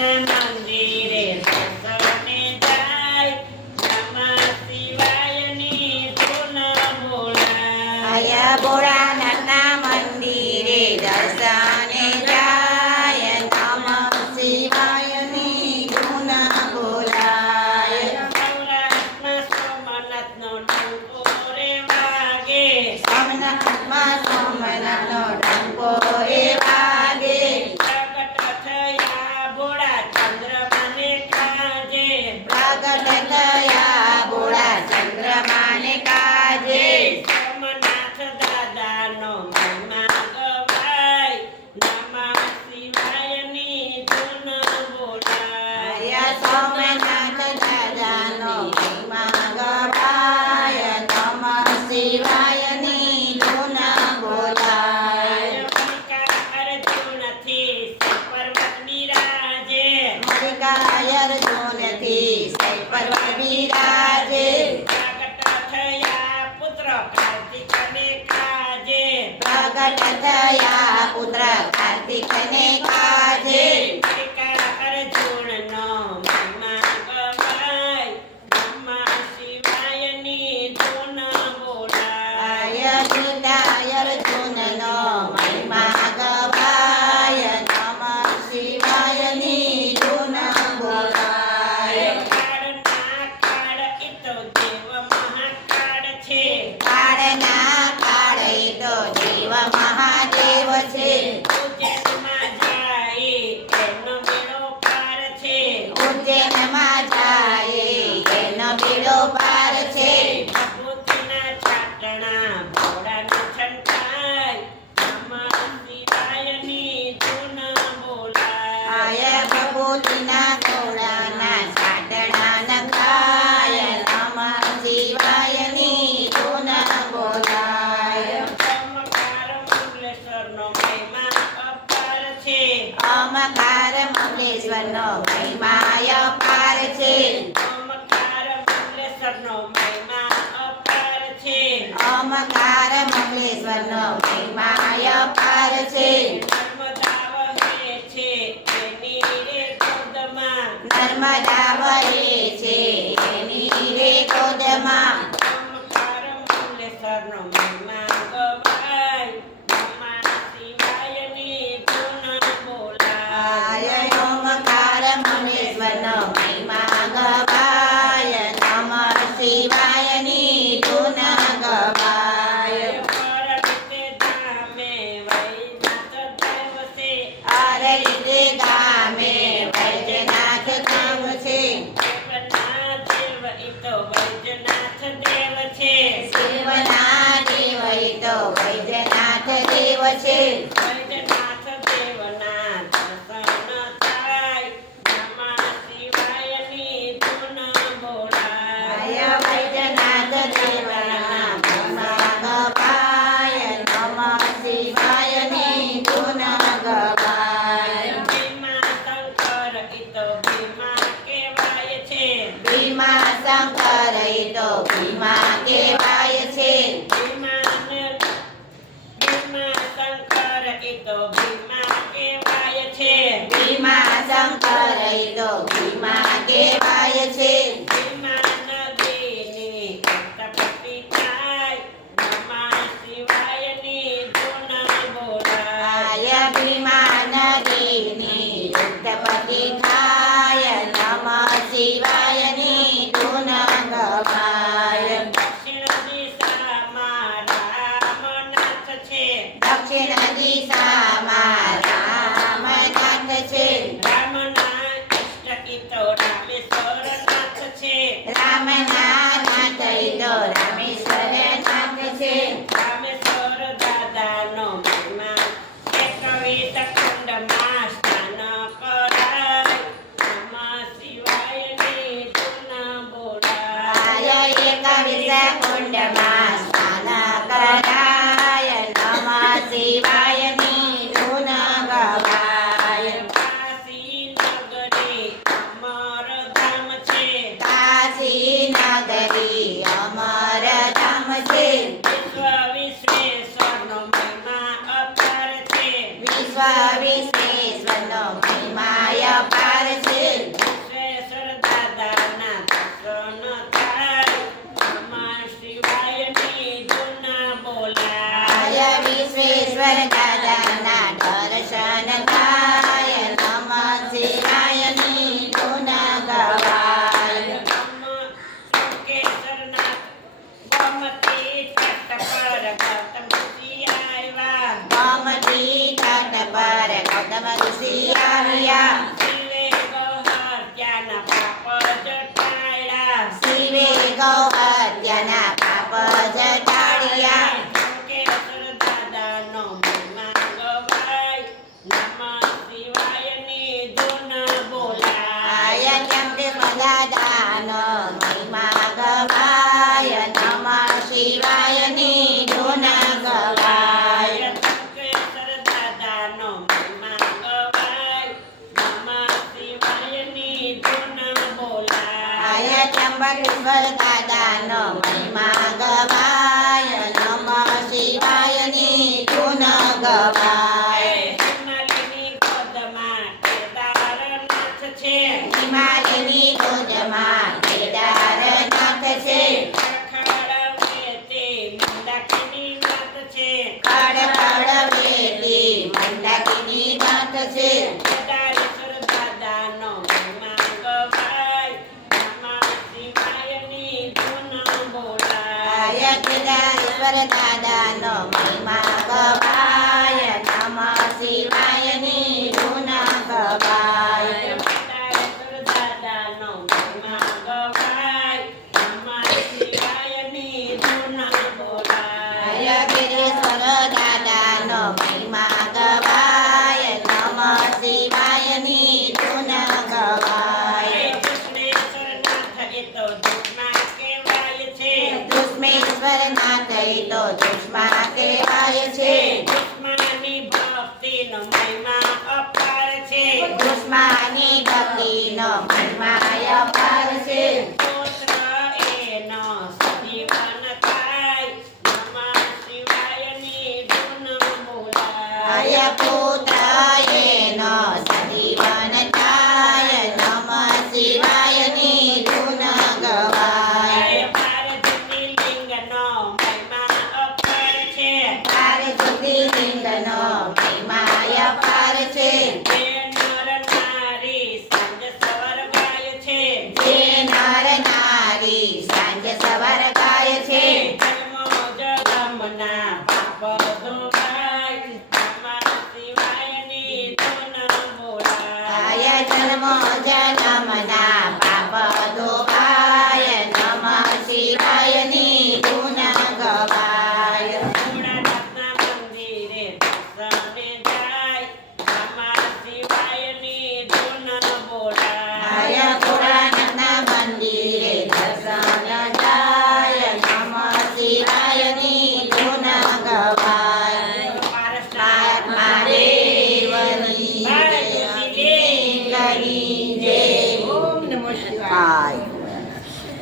મંદિરે સસને જાય નમઃ શિવાયની ધૂન બોલાય ભોળાનાથના મંદિરે દર્શને જાય નમઃ શિવાયની ધૂન બોલાય સૌરાષ્ટ્રમાં સોમનાથનો ડંકો રે વાગે સોમનાથમાં સોમનાથનો ડંકો રે વાગે પ્રગટ થયા ભોળા ચંદ્રમાને કાજે પ્રગટ થયા ભોળા ચંદ્રમાને કાજે સોમનાથ દાદાનો મહિમા ગવાય નમઃ શિવાયની ધૂન બોલાય સોમનાથ દાદાનો મહિમા ગવાય નમઃ શિવાયની ધૂન બોલાય અર્જુનથી પર્વત બિરાજે મલ્લિકા અર્જુનથી સૈ પર્વત બિરાજે પ્રગટ થયા પુત્ર કાર્તિકને કાજે પ્રગટ થયા પુત્ર કાર્તિકને કાજે અર્જુનનો મહિમા ગવાય નમઃ શિવાયની ધૂન બોલાય અર્જુનનો મહિમા ગવાય નમઃ શિવાયની ધૂન બોલાય કાળના કાળ એ તો દેવ મહાકાળ છે કાળના કાળ એ તો દેવ મહાદેવ છે ઉજ્જૈનમાં જાય એનો બેડો પાર છે ઉજ્જૈનમાં જાય એનો બેડો પાર છે ભભૂતિના ચાટણા ભોળાના છંટાય નમઃ શિવાયની ધૂન બોલાય ભભૂતિના ઘોડાના સાટણા નખાય નમઃ શિવાયની ધૂન બોલાય ઓમકાર મંગલેશ્વરનો મહિમા અપાર છે ઓમકાર મંગલેશ્વરનો મહિમા અપાર છે ઓમકાર મંગલેશ્વરનો મહિમા અપાર છે ઓમકાર મંગલેશ્વરનો મહિમા અપાર છે નર્મદા વહે છે એની રે ગોદમાં નર્મદા વહે છે એની રે ગોદમાં ઓમકાર મંગલેશ્વરનો મહિમા ગવાય નમઃ શિવાયની ધૂન બોલાય ઓમકાર મંગલેશ્વરનો મહિમા ગવાય નમઃ શિવાયની ધૂન ગવાય પરમિતે ધામે વૈનાથ દેવ છે અરે લીધે ગામે વૈજનાથ ધામ છે દેવના દેવ ઈ તો વૈજનાથ દેવ છે શિવના દેવ ઈ તો વૈજનાથ દેવ છે વૈજનાથ દેવના દર્શન થાય નમઃ શિવાયની ધૂન બોલાય વૈજનાથ દેવના મહિમા ગવાય નમઃ શિવાયની ધૂન ગવાય ભીમા શંકર ઈ તો ભીમા કહેવાય છે ભીમા શંકર ઈ તો ભીમા કહેવાય છે ભીમા શંકર ઈ તો ભીમા કહેવાય છે ભીમા શંકર ઈ તો ભીમા કહેવાય છે ભીમા નદીની ઉત્પત્તિ થાય નમઃ શિવાયની ધૂન બોલાય ભીમા નદીની ઉત્પત્તિ થાય નમઃ શિવાયની ધૂન ગવાય દક્ષિણ દિશામાં રામનાથ છે દક્ષિણ દિશામાં રામનાથ છે રામના ઇષ્ટ ઈ તો દાદાનો મહિમા ગવાય નમઃ શિવાયની ધૂન ગવાય ટંકેશ્વર દાદાનો મહિમા ગવાય નમઃ શિવાયની ધૂન બોલાય ત્રંબકેશ્વર દાદાનો મહિમા ગવાય નમઃ શિવાયની ધૂન ગવાય હિમાલયની ગોદમાં કેદારનાથ છે હિમાલયની ગોદમાં કેદારનાથ છે ખડખડ વેતે મંદાકિની નાથ છે કડકડ વેદી મંદાકિની નાથ છે કેદારેશ્વર દાદાનો મહિમા ગવાય નમઃ શિવાયની ધૂન બોલાય કેદારેશ્વર દાદાનો મહિમા ગવાય નમઃ શિવાયની ધૂન ગવાય કેદારેશ્વર દાદાનો મહિમા ગવાય નમઃ શિવાયની ધૂન બોલાય ગિરીશ્વર દાદાનો મહિમા ગવાય નમઃ શિવાયની ધૂન ગવાય કૃષ્ણેશ્વર નાથ એ તો દુઃખમાં કહેવાય છે દુષ્મેશ્વર નાથ એ તો દુષ્મા કહેવાય છે દુશ્મનની ભક્તિનો મહિમા અપાર છે દુષ્માની ભક્તિનો મહિમા અપાર છે પુત્ર એનો સજીવન થાય નમઃ શિવાયની ધૂન બોલાય પુત્ર એનો સજીવન થાય નમઃ શિવાયની ધૂન ગવાય ભારતની લિંગનો મહિમા અપાર છે તારે જ્યોતિર્લિંગનો મહિમા અપાર છે જે નર નારી સાંજ સવાર ગાય છે જે નર નારી સાંજ સવાર ગાય છે જન્મો જગમના પાપ ધોવાય નમઃ શિવાયની ધૂન બોલાય જન્મો